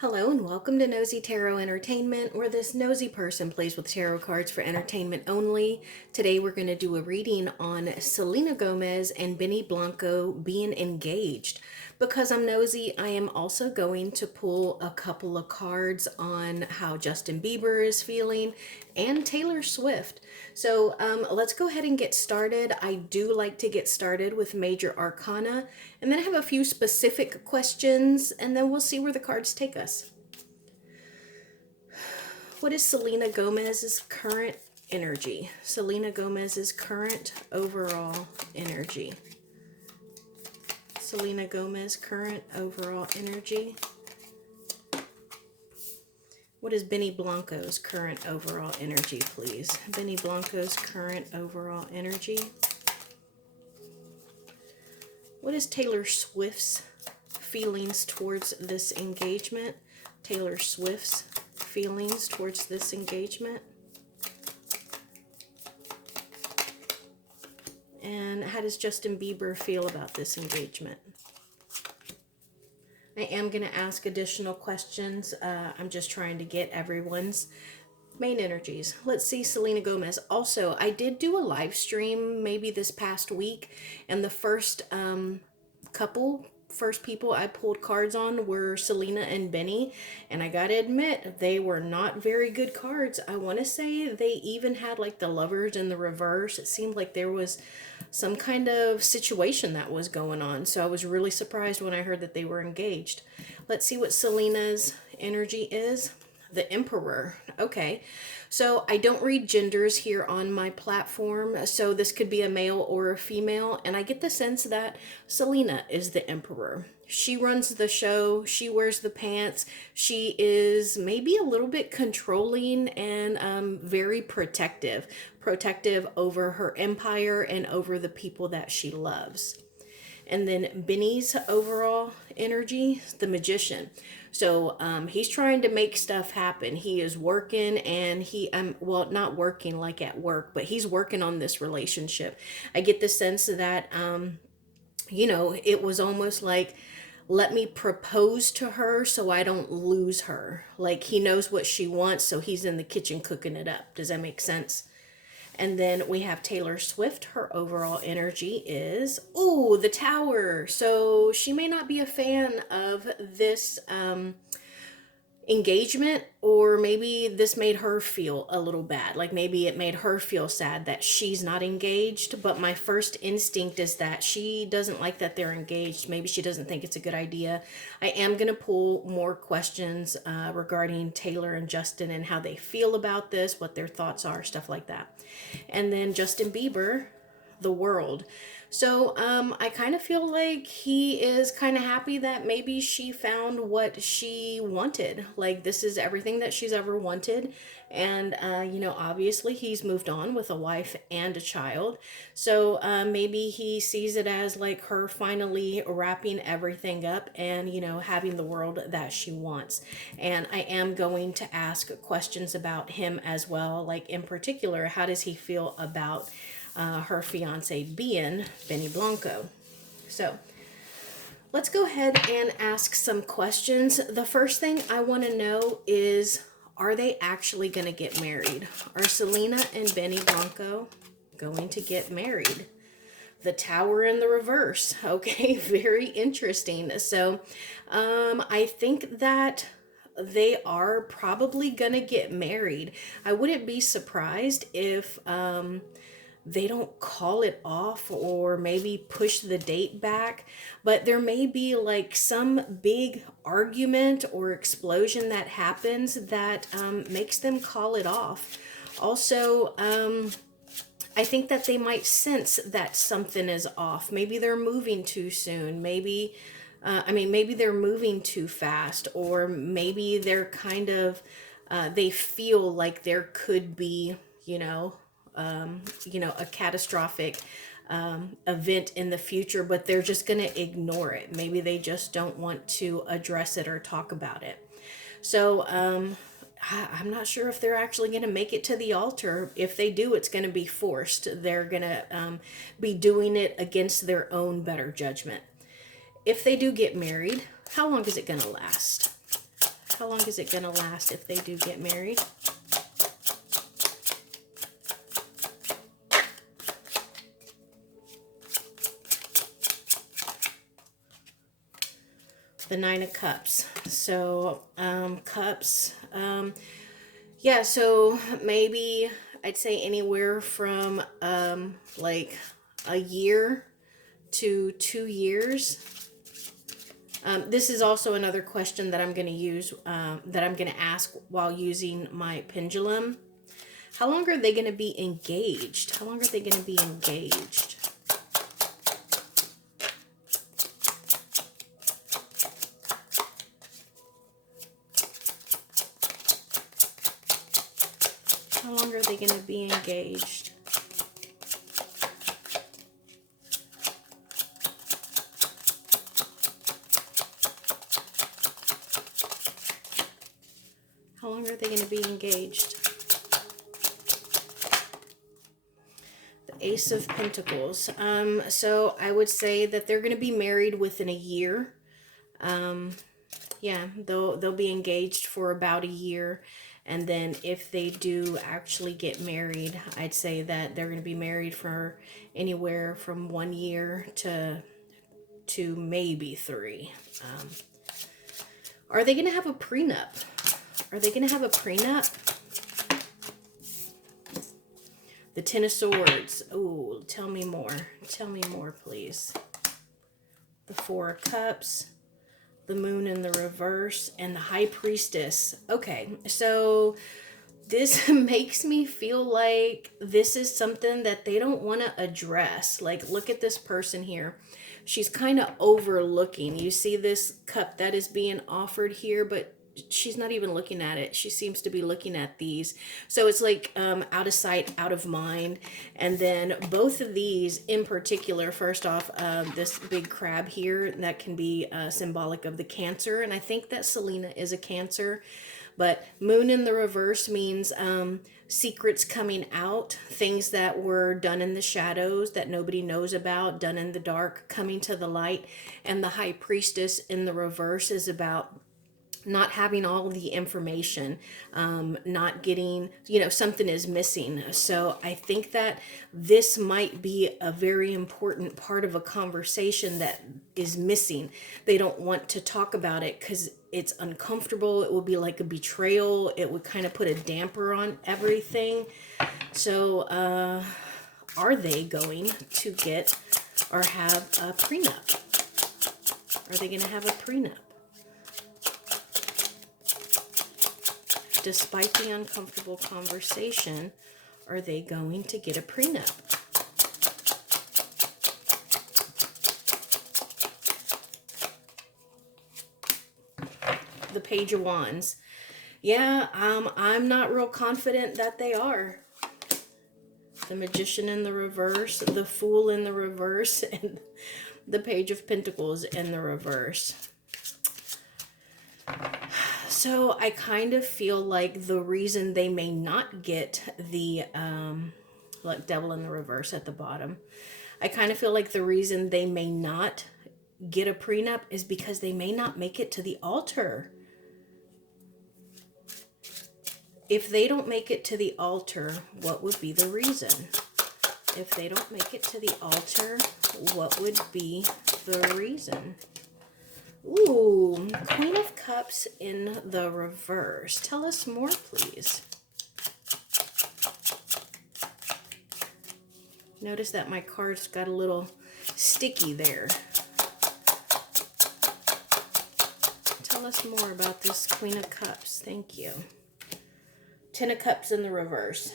Hello and welcome to Nosy Tarot Entertainment, where this nosy person plays with tarot cards for entertainment only. Today we're going to do a reading on Selena Gomez and Benny Blanco being engaged. Because I'm nosy, I am also going to pull a couple of cards on how Justin Bieber is feeling and Taylor Swift. So let's go ahead and get started. I do like to get started with major arcana, and then I have a few specific questions, and then we'll see where the cards take us. What is Selena Gomez's current energy? Selena Gomez's current overall energy. Selena Gomez, current overall energy. What is Benny Blanco's current overall energy, please? Benny Blanco's current overall energy. What is Taylor Swift's feelings towards this engagement? Taylor Swift's feelings towards this engagement. And how does Justin Bieber feel about this engagement? I am going to ask additional questions. I'm just trying to get everyone's main energies. Let's see Selena Gomez. Also, I did do a live stream maybe this past week, and the first people I pulled cards on were Selena and Benny, and I gotta admit, they were not very good cards. I want to say they even had like the lovers in the reverse. It seemed like there was some kind of situation that was going on, so I was really surprised when I heard that they were engaged. Let's see what Selena's energy is. The Emperor. Okay, so I don't read genders here on my platform, so this could be a male or a female, and I get the sense that Selena is the Emperor. She runs the show, she wears the pants, she is maybe a little bit controlling and very protective over her empire and over the people that she loves. And then Benny's overall energy, the Magician. So he's trying to make stuff happen. He is working, and well, not working like at work, but he's working on this relationship. I get the sense that it was almost like, let me propose to her so I don't lose her. Like, he knows what she wants, so he's in the kitchen cooking it up. Does that make sense? And then we have Taylor Swift. Her overall energy is, the Tower. So she may not be a fan of this engagement, or maybe this made her feel a little bad. Like, maybe it made her feel sad that she's not engaged. But my first instinct is that she doesn't like that they're engaged. Maybe she doesn't think it's a good idea. I am going to pull more questions regarding Taylor and Justin and how they feel about this, what their thoughts are, stuff like that. And then Justin Bieber, the world. So I kind of feel like he is kind of happy that maybe she found what she wanted. Like, this is everything that she's ever wanted. And, obviously he's moved on with a wife and a child. So maybe he sees it as like her finally wrapping everything up and, having the world that she wants. And I am going to ask questions about him as well. Like, in particular, how does he feel about her fiance being Benny Blanco? So let's go ahead and ask some questions. The first thing I want to know is, are they actually going to get married? Are Selena and Benny Blanco going to get married? The Tower in the reverse. Okay, very interesting. So I think that they are probably going to get married. I wouldn't be surprised if they don't call it off or maybe push the date back, but there may be like some big argument or explosion that happens that makes them call it off. Also, I think that they might sense that something is off. Maybe they're moving too soon. Maybe they're moving too fast, or maybe they're kind of, they feel like there could be, a catastrophic event in the future, but they're just going to ignore it. Maybe they just don't want to address it or talk about it. So I'm not sure if they're actually going to make it to the altar. If they do, it's going to be forced. They're going to be doing it against their own better judgment. If they do get married, how long is it going to last? How long is it going to last if they do get married? The Nine of Cups. So, cups. Yeah, so maybe I'd say anywhere from like a year to 2 years. This is also another question that I'm going to use, that I'm going to ask while using my pendulum. How long are they going to be engaged? How long are they going to be engaged? How long are they going to be engaged? How long are they going to be engaged? The Ace of Pentacles. So I would say that they're going to be married within a year. Yeah, they'll be engaged for about a year. And then if they do actually get married, I'd say that they're going to be married for anywhere from 1 year to maybe 3. Are they going to have a prenup? Are they going to have a prenup? The Ten of Swords. Ooh, tell me more. Tell me more, please. The Four of Cups. The Moon in the reverse. And the High Priestess. Okay, so this makes me feel like this is something that they don't want to address. Like, look at this person here. She's kind of overlooking. You see this cup that is being offered here, but she's not even looking at it. She seems to be looking at these. So it's like out of sight, out of mind. And then both of these in particular, first off, this big crab here, that can be symbolic of the Cancer. And I think that Selena is a Cancer. But Moon in the reverse means secrets coming out, things that were done in the shadows that nobody knows about, done in the dark, coming to the light. And the High Priestess in the reverse is about not having all the information, not getting, something is missing. So I think that this might be a very important part of a conversation that is missing. They don't want to talk about it because it's uncomfortable. It would be like a betrayal. It would kind of put a damper on everything. So are they going to get or have a prenup? Are they going to have a prenup? Despite the uncomfortable conversation, are they going to get a prenup? The Page of Wands. Yeah, I'm not real confident that they are. The Magician in the reverse, the Fool in the reverse, and the Page of Pentacles in the reverse. So I kind of feel like the reason they may not get the like Devil in the reverse at the bottom, I kind of feel like the reason they may not get a prenup is because they may not make it to the altar. If they don't make it to the altar, what would be the reason? If they don't make it to the altar, what would be the reason? Ooh, Queen of Cups in the reverse. Tell us more, please. Notice that my card's got a little sticky there. Tell us more about this Queen of Cups. Thank you. Ten of Cups in the reverse.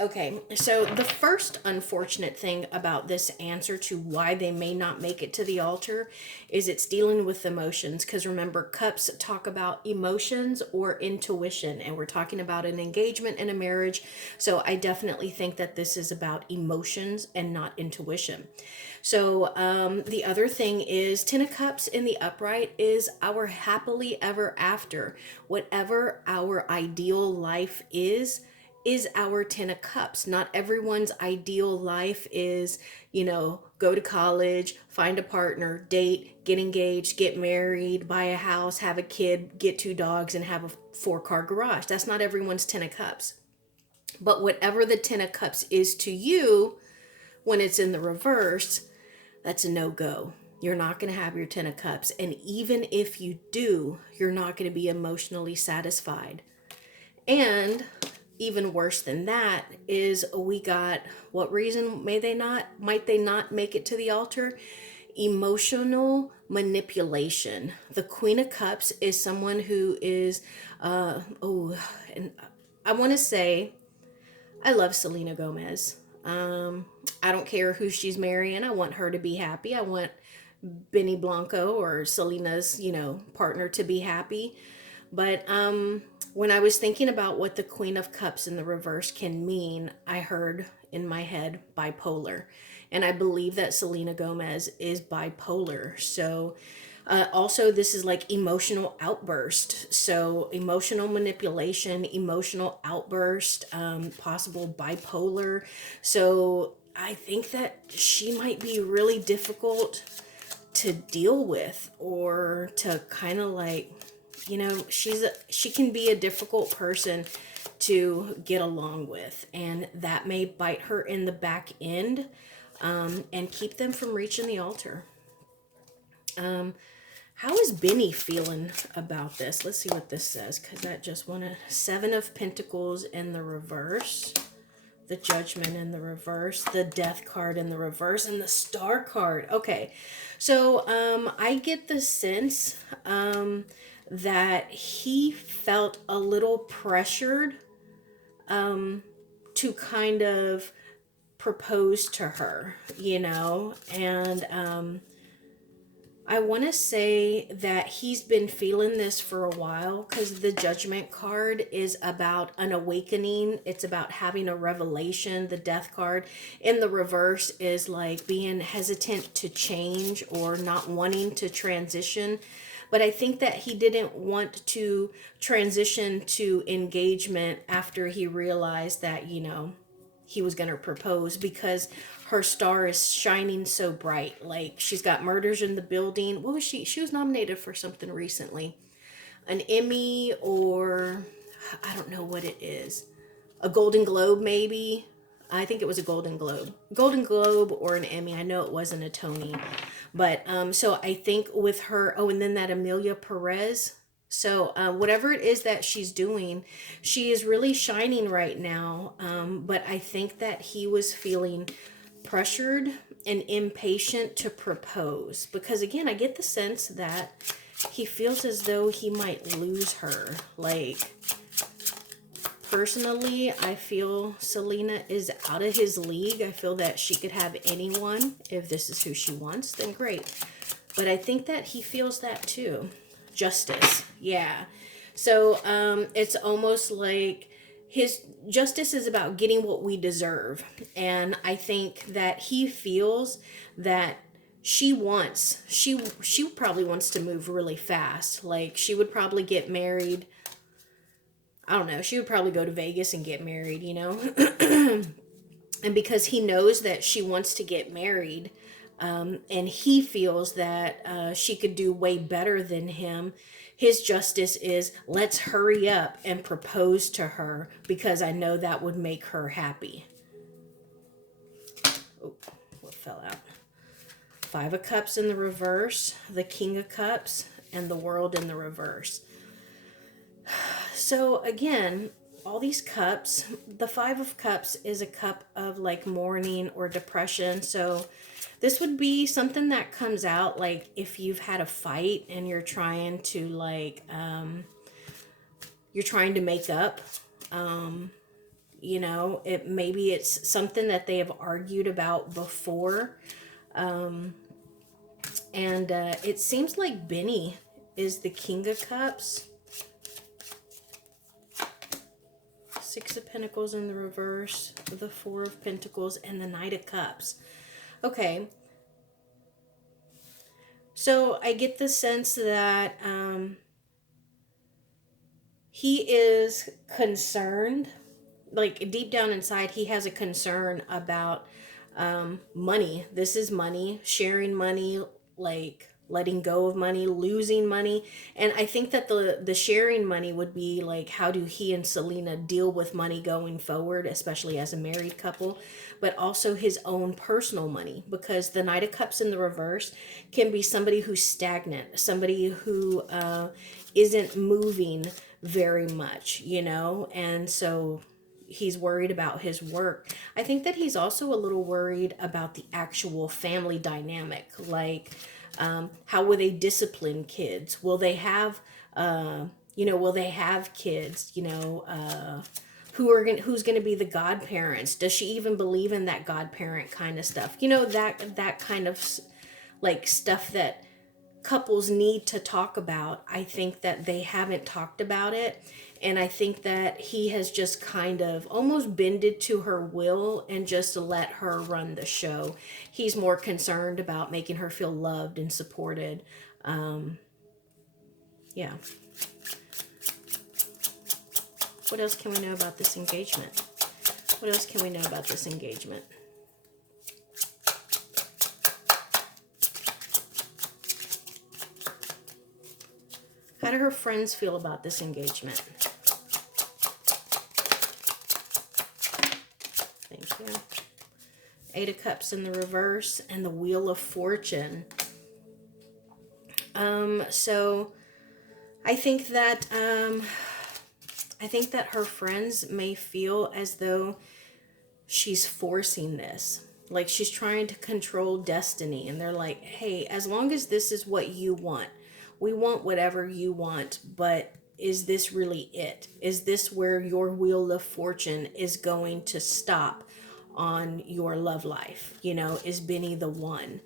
Okay, so the first unfortunate thing about this answer to why they may not make it to the altar is it's dealing with emotions. Because remember, cups talk about emotions or intuition, and we're talking about an engagement and a marriage. So I definitely think that this is about emotions and not intuition. So the other thing is Ten of Cups in the upright is our happily ever after. Whatever our ideal life is, is our 10 of cups. Not everyone's ideal life is, go to college, find a partner, date, get engaged, get married, buy a house, have a kid, get two dogs, and have a four-car garage. That's not everyone's 10 of cups. But whatever the 10 of cups is to you, when it's in the reverse, that's a no-go. You're not going to have your 10 of cups. And even if you do, you're not going to be emotionally satisfied. And even worse than that is we got, what reason might they not make it to the altar? Emotional manipulation. The Queen of Cups is someone who is, and I want to say, I love Selena Gomez. I don't care who she's marrying. I want her to be happy. I want Benny Blanco or Selena's, partner to be happy. But when I was thinking about what the Queen of Cups in the reverse can mean, I heard in my head bipolar. And I believe that Selena Gomez is bipolar. So also, this is like emotional outburst. So, emotional manipulation, emotional outburst, possible bipolar. So, I think that she might be really difficult to deal with, or to kind of like, she can be a difficult person to get along with, and that may bite her in the back end, and keep them from reaching the altar. How is Benny feeling about this? Let's see what this says, because that just wanted Seven of Pentacles in the reverse, the Judgment in the reverse, the Death card in the reverse, and the Star card. Okay, so I get the sense that he felt a little pressured to kind of propose to her, and I want to say that he's been feeling this for a while, because the Judgment card is about an awakening. It's about having a revelation. The Death card in the reverse is like being hesitant to change or not wanting to transition. But I think that he didn't want to transition to engagement after he realized that, he was going to propose, because her star is shining so bright. Like, she's got Murders in the Building. What was she? She was nominated for something recently. An Emmy, or I don't know what it is. A Golden Globe, maybe. I think it was a Golden Globe. Golden Globe or an Emmy. I know it wasn't a Tony. But so I think with her, and then that Amelia Perez. So whatever it is that she's doing, she is really shining right now. But I think that he was feeling pressured and impatient to propose, because again, I get the sense that he feels as though he might lose her. Like, personally, I feel Selena is out of his league. I feel that she could have anyone. If this is who she wants, then great. But I think that he feels that too. Justice. Yeah. So it's almost like his justice is about getting what we deserve. And I think that he feels that she probably wants to move really fast. Like, she would probably get married. I don't know. She would probably go to Vegas and get married, And because he knows that she wants to get married, and he feels that she could do way better than him, his justice is, let's hurry up and propose to her, because I know that would make her happy. Oh, what fell out? Five of Cups in the reverse, the King of Cups, and the World in the reverse. So again, all these cups, the Five of Cups is a cup of like mourning or depression. So this would be something that comes out like if you've had a fight and you're trying to make up. Maybe it's something that they have argued about before. And it seems like Benny is the King of Cups. Six of Pentacles in the reverse, the Four of Pentacles, and the Knight of Cups. Okay. So I get the sense that he is concerned like deep down inside, he has a concern about money. This is money, sharing money, like letting go of money, losing money. And I think that the sharing money would be like, how do he and Selena deal with money going forward, especially as a married couple, but also his own personal money, because the Knight of Cups in the reverse can be somebody who's stagnant, somebody who isn't moving very much, you know, and so he's worried about his work. I think that he's also a little worried about the actual family dynamic. Like, how will they discipline kids? Will they have, will they have kids? Who's gonna be the godparents? Does she even believe in that godparent kind of stuff? That kind of like stuff that couples need to talk about. I think that they haven't talked about it. And I think that he has just kind of almost bended to her will and just let her run the show. He's more concerned about making her feel loved and supported. Yeah. What else can we know about this engagement? What else can we know about this engagement? How do her friends feel about this engagement? Thank you. Eight of Cups in the reverse and the Wheel of Fortune. So I think that her friends may feel as though she's forcing this. Like she's trying to control destiny. And they're like, hey, as long as this is what you want, we want whatever you want, but is this really it? Is this where your Wheel of Fortune is going to stop on your love life? Is Benny the one?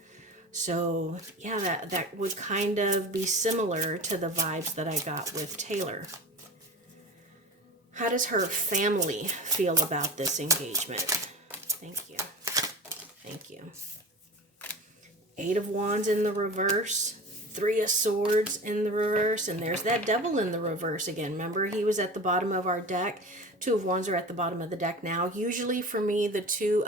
So yeah, that would kind of be similar to the vibes that I got with Taylor. How does her family feel about this engagement? Thank you. Thank you. Eight of Wands in the reverse. Three of Swords in the reverse. And there's that Devil in the reverse again. Remember, he was at the bottom of our deck. Two of Wands are at the bottom of the deck now. Usually for me, the two,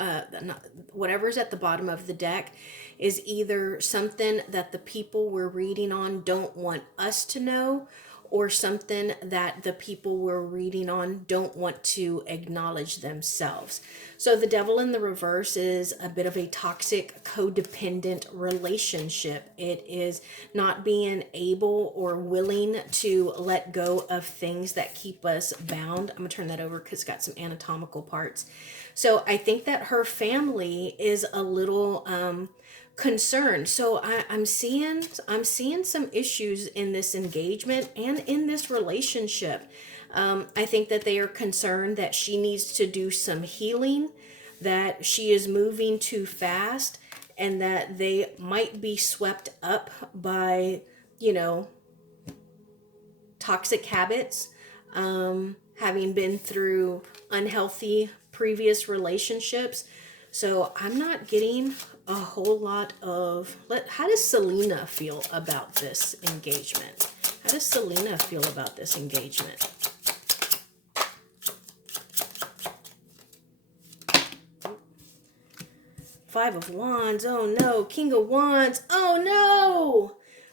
whatever's at the bottom of the deck is either something that the people we're reading on don't want us to know, or something that the people we're reading on don't want to acknowledge themselves. So the Devil in the reverse is a bit of a toxic, codependent relationship. It is not being able or willing to let go of things that keep us bound. I'm going to turn that over because it's got some anatomical parts. So I think that her family is a little concerned. So I'm seeing some issues in this engagement and in this relationship. I think that they are concerned that she needs to do some healing, that she is moving too fast, and that they might be swept up by, toxic habits, having been through unhealthy previous relationships. So I'm not getting a whole lot of... How does Selena feel about this engagement? How does Selena feel about this engagement? Five of Wands. Oh no. King of Wands. Oh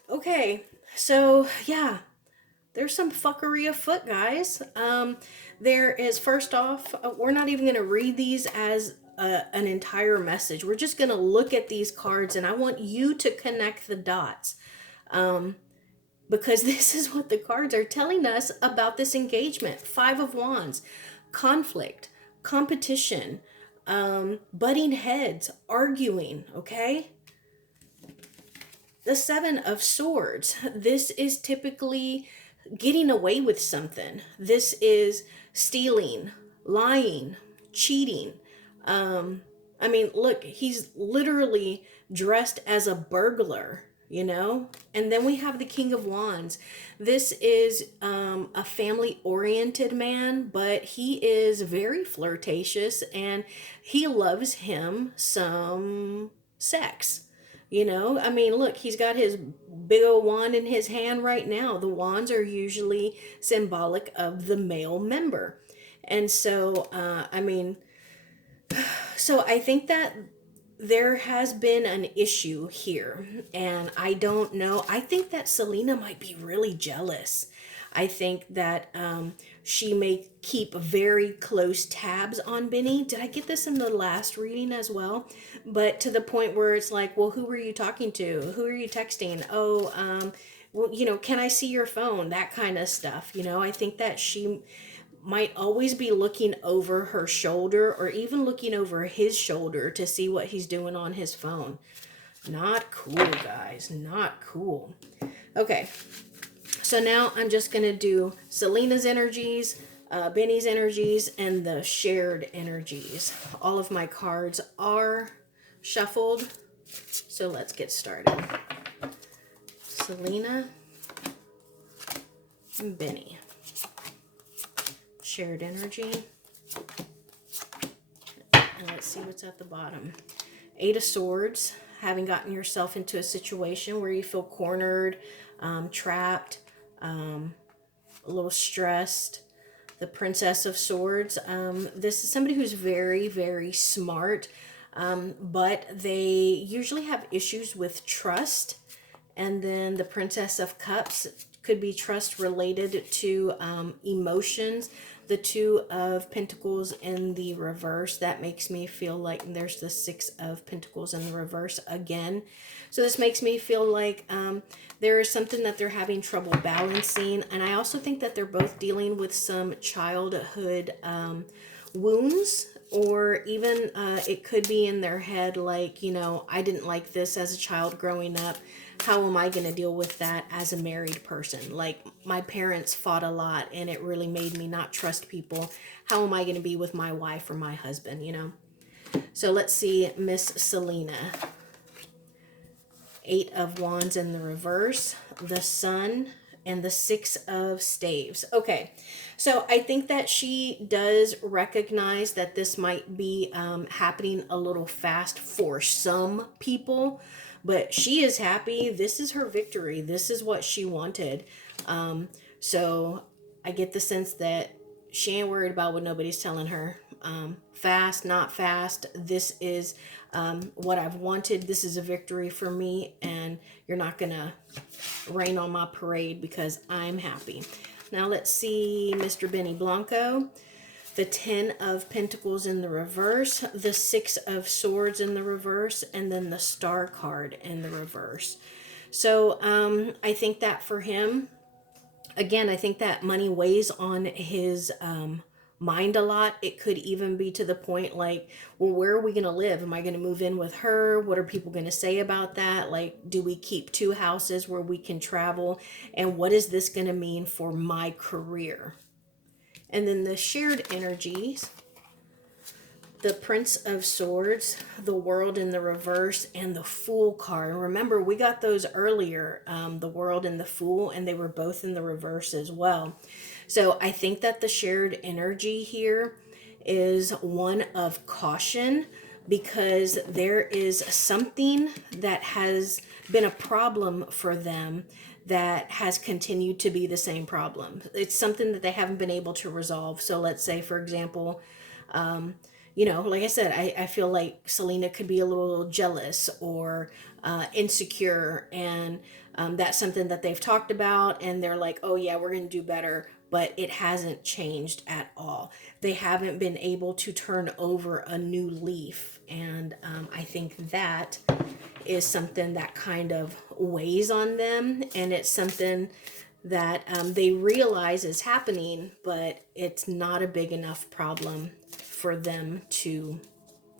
no. Okay. So yeah, there's some fuckery afoot, guys. There is, first off, we're not even going to read these as an entire message. We're just going to look at these cards, and I want you to connect the dots, because this is what the cards are telling us about this engagement. Five of Wands, conflict, competition, butting heads, arguing, okay? The Seven of Swords, this is typically getting away with something. This is stealing, lying, cheating. I mean, look, he's literally dressed as a burglar, And then we have the King of Wands. This is a family-oriented man, but he is very flirtatious, and he loves him some sex. I mean, look, he's got his big old wand in his hand right now. The wands are usually symbolic of the male member. And so, I mean, so I think that there has been an issue here, and I don't know. I think that Selena might be really jealous. I think that she may keep very close tabs on Benny. Did I get this in the last reading as well? But to the point where it's like, well, who were you talking to? Who are you texting? Oh, well, can I see your phone? That kind of stuff. I think that she might always be looking over her shoulder or even looking over his shoulder to see what he's doing on his phone. Not cool, guys. Not cool. Okay, so now I'm just going to do Selena's energies, Benny's energies, and the shared energies. All of my cards are shuffled, so let's get started. Selena and Benny. Shared energy. And let's see what's at the bottom. 8 of Swords, having gotten yourself into a situation where you feel cornered, trapped, a little stressed. The Princess of Swords. This is somebody who's very, very smart, but they usually have issues with trust. And then the Princess of Cups could be trust related to emotions. The Two of Pentacles in the reverse, that makes me feel like there's the Six of Pentacles in the reverse again. So this makes me feel like there is something that they're having trouble balancing. And I also think that they're both dealing with some childhood wounds, or even it could be in their head like, I didn't like this as a child growing up. How am I going to deal with that as a married person? Like, my parents fought a lot and it really made me not trust people. How am I going to be with my wife or my husband, So let's see Miss Selena. 8 of Wands in the reverse, the Sun, and the Six of Staves. Okay, so I think that she does recognize that this might be happening a little fast for some people, but she is happy. This is her victory. This is what she wanted. So I get the sense that she ain't worried about what nobody's telling her. Fast, not fast. This is what I've wanted. This is a victory for me, and you're not going to rain on my parade because I'm happy. Now let's see Mr. Benny Blanco. The 10 of Pentacles in the reverse, the 6 of Swords in the reverse, and then the Star card in the reverse. So I think that for him, again, I think that money weighs on his mind a lot. It could even be to the point like, well, where are we going to live? Am I going to move in with her? What are people going to say about that? Like, do we keep 2 houses where we can travel? And what is this going to mean for my career? And then the shared energies, the Prince of Swords, the World in the reverse, and the Fool card. Remember, we got those earlier, the World and the Fool, and they were both in the reverse as well. So I think that the shared energy here is one of caution, because there is something that has been a problem for them that has continued to be the same problem. It's something that they haven't been able to resolve. So let's say, for example, like I said, I feel like Selena could be a little jealous or insecure, and that's something that they've talked about, and they're like, oh yeah, we're going to do better, but it hasn't changed at all. They haven't been able to turn over a new leaf, and I think that is something that kind of weighs on them, and it's something that they realize is happening, but it's not a big enough problem for them to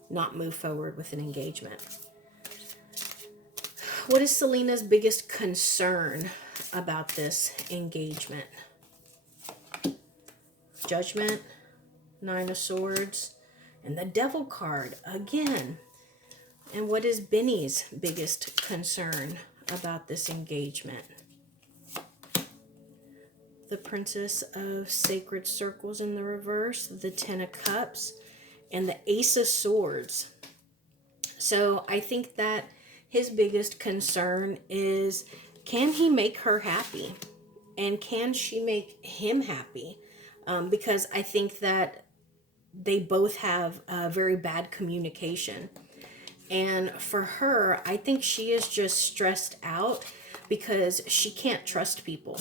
not move forward with an engagement. What is Selena's biggest concern about this engagement? Judgment, 9 of Swords, and the Devil card again. And what is Benny's biggest concern about this engagement? The Princess of Sacred Circles in the reverse, the 10 of Cups, and the Ace of Swords. So I think that his biggest concern is, can he make her happy? And can she make him happy? because I think that they both have very bad communication. And for her, I think she is just stressed out because she can't trust people.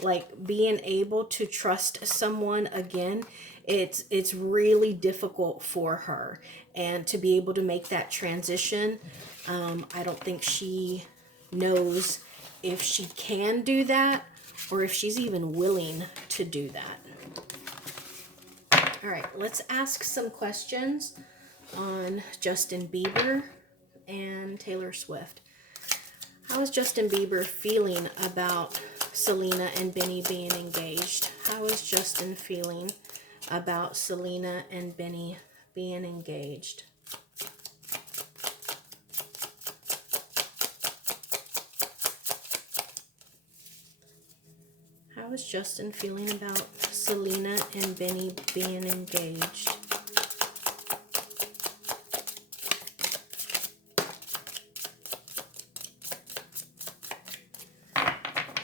Like being able to trust someone again, it's really difficult for her. And to be able to make that transition, I don't think she knows if she can do that or if she's even willing to do that. All right, let's ask some questions on Justin Bieber and Taylor Swift. How is Justin Bieber feeling about Selena and Benny being engaged? How is Justin feeling about Selena and Benny being engaged? How is Justin feeling about Selena and Benny being engaged?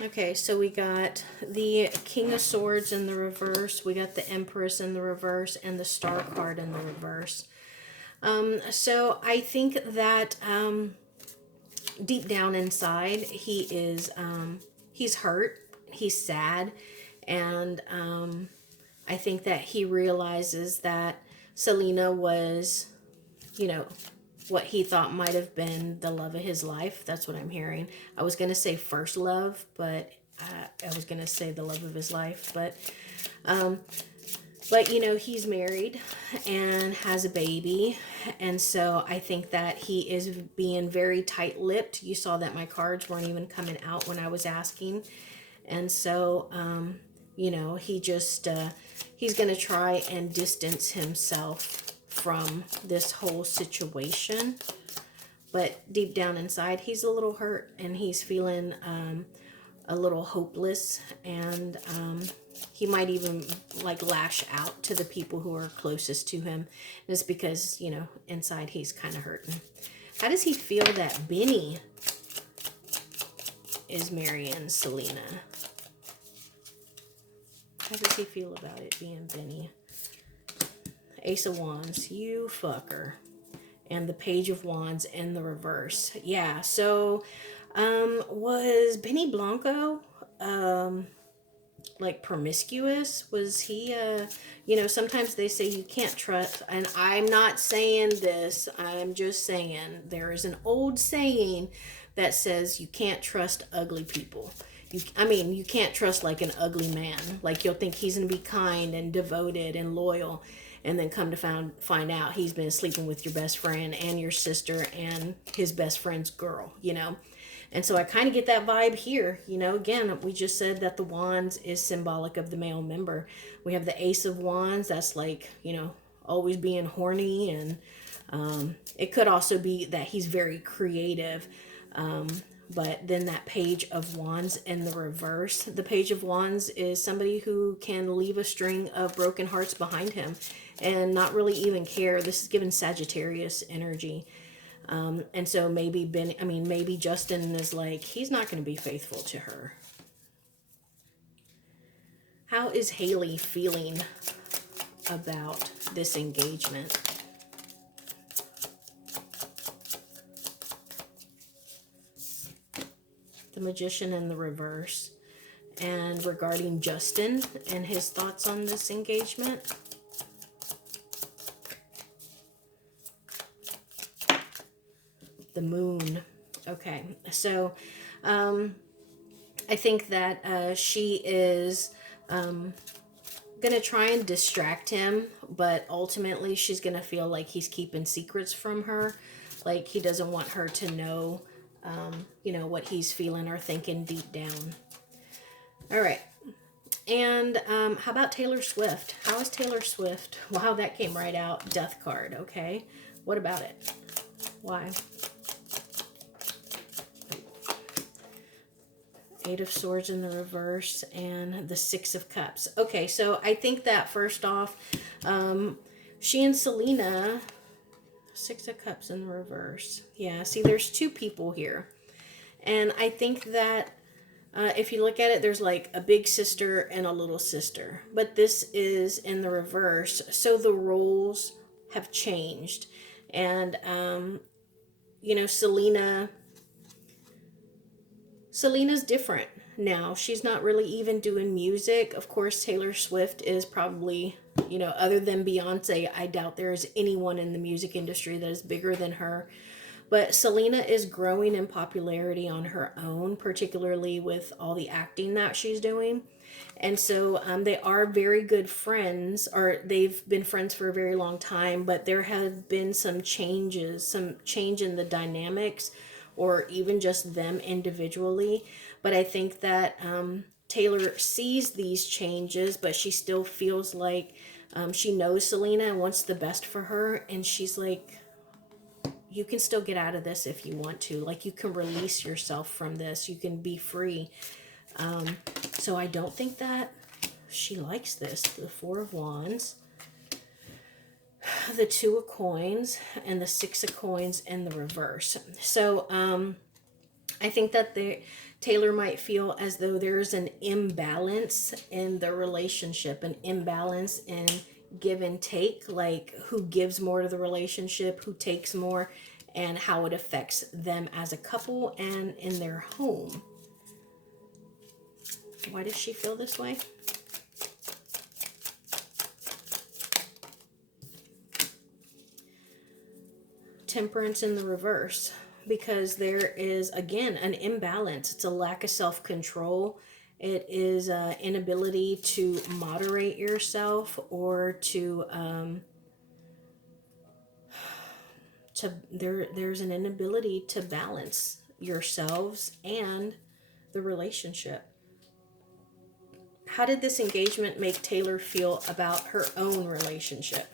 Okay, so we got the King of Swords in the reverse, we got the Empress in the reverse, and the Star card in the reverse. So I think that deep down inside, he's hurt, he's sad, and I think that he realizes that Selena was, you know, what he thought might have been the love of his life. That's what I'm hearing. I was going to say first love, but I was going to say the love of his life. But you know, he's married and has a baby. And so I think that he is being very tight-lipped. You saw that my cards weren't even coming out when I was asking. And so, you know, he's going to try and distance himself from this whole situation. But deep down inside, he's a little hurt and he's feeling a little hopeless. And he might even like lash out to the people who are closest to him. And it's because, you know, inside he's kind of hurting. How does he feel that Benny is marrying Selena? How does he feel about it being Benny? Ace of Wands, you fucker. And the Page of Wands in the reverse. Yeah, so was Benny Blanco like promiscuous? Was he you know, sometimes they say you can't trust, and I'm not saying this, I'm just saying there is an old saying that says you can't trust ugly people. You can't trust like an ugly man. Like you'll think he's gonna be kind and devoted and loyal, and then come to find out he's been sleeping with your best friend and your sister and his best friend's girl, you know. And so I kind of get that vibe here. You know, again, we just said that the wands is symbolic of the male member. We have the Ace of Wands. That's like, you know, always being horny. And it could also be that he's very creative. But then that Page of Wands in the reverse. The Page of Wands is somebody who can leave a string of broken hearts behind him and not really even care. This is given Sagittarius energy. And so maybe Justin is like, he's not going to be faithful to her. How is Haley feeling about this engagement? The Magician in the reverse. And regarding Justin and his thoughts on this engagement. The Moon. Okay, so I think that she is gonna try and distract him, but ultimately she's gonna feel like he's keeping secrets from her, like he doesn't want her to know, you know, what he's feeling or thinking deep down. All right. And how about Taylor Swift? How is Taylor Swift? Wow, that came right out. Death card. Okay, what about it? Why? Eight of Swords in the reverse and the Six of Cups. Okay, so I think that first off, she and Selena, Six of Cups in the reverse. Yeah, see, there's two people here. And I think that If you look at it, there's like a big sister and a little sister, but this is in the reverse. So the roles have changed. And, Selena Selena's different now. She's not really even doing music. Of course, Taylor Swift is probably, other than Beyonce, I doubt there is anyone in the music industry that is bigger than her. But Selena is growing in popularity on her own, particularly with all the acting that she's doing. And so they are very good friends, or they've been friends for a very long time, but there have been some changes, some change in the dynamics, or even just them individually. But I think that Taylor sees these changes, but she still feels like she knows Selena and wants the best for her. And she's like, you can still get out of this if you want to. Like, you can release yourself from this, you can be free. So I don't think that she likes this. The Four of Wands, the Two of Coins, and the Six of Coins in the reverse. So I think that Taylor might feel as though there's an imbalance in the relationship, an imbalance in give and take, like who gives more to the relationship, who takes more, and how it affects them as a couple and in their home. Why does she feel this way? Temperance in the reverse, because there is again an imbalance. It's a lack of self-control. It is an inability to moderate yourself, or there's an inability to balance yourselves and the relationship. How did this engagement make Taylor feel about her own relationship?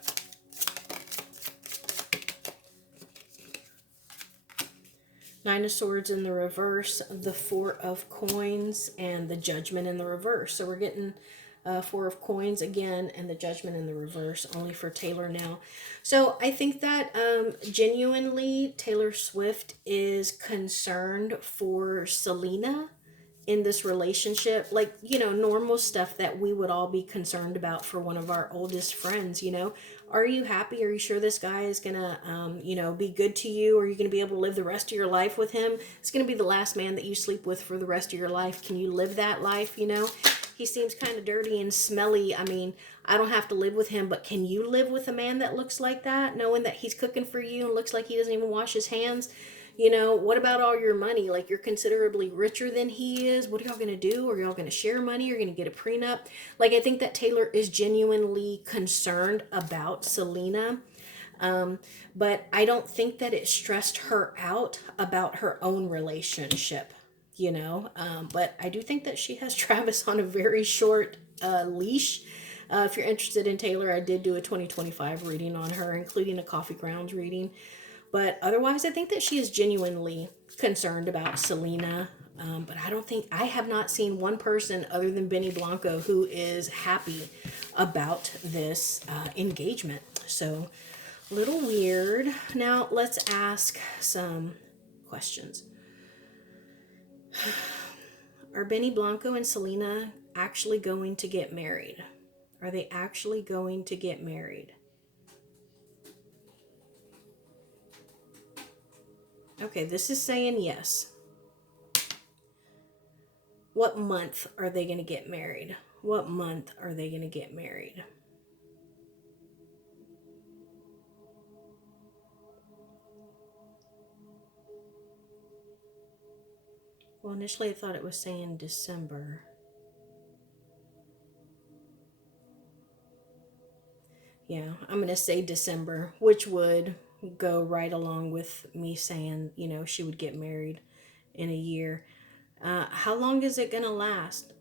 Nine of Swords in the reverse, the Four of Coins, and the Judgment in the reverse. So we're getting Four of Coins again and the Judgment in the reverse, only for Taylor now. So I think that genuinely Taylor Swift is concerned for Selena in this relationship, like, normal stuff that we would all be concerned about for one of our oldest friends. Are you happy? Are you sure this guy is gonna be good to you? Are you gonna be able to live the rest of your life with him? It's gonna be the last man that you sleep with for the rest of your life. Can you live that life? He seems kind of dirty and smelly. I mean, I don't have to live with him, but can you live with a man that looks like that, knowing that he's cooking for you and looks like he doesn't even wash his hands? What about all your money? Like, you're considerably richer than he is. What are y'all going to do? Are y'all going to share money? You're going to get a prenup? Like, I think that Taylor is genuinely concerned about Selena. But I don't think that it stressed her out about her own relationship, But I do think that she has Travis on a very short leash. If you're interested in Taylor, I did do a 2025 reading on her, including a Coffee Grounds reading. But otherwise, I think that she is genuinely concerned about Selena. But I have not seen one person other than Benny Blanco who is happy about this engagement. So, a little weird. Now, let's ask some questions. Are Benny Blanco and Selena actually going to get married? Are they actually going to get married? Okay, this is saying yes. What month are they going to get married? What month are they going to get married? Well, initially I thought it was saying December. Yeah, I'm going to say December, which would go right along with me saying, she would get married in a year. How long is it going to last?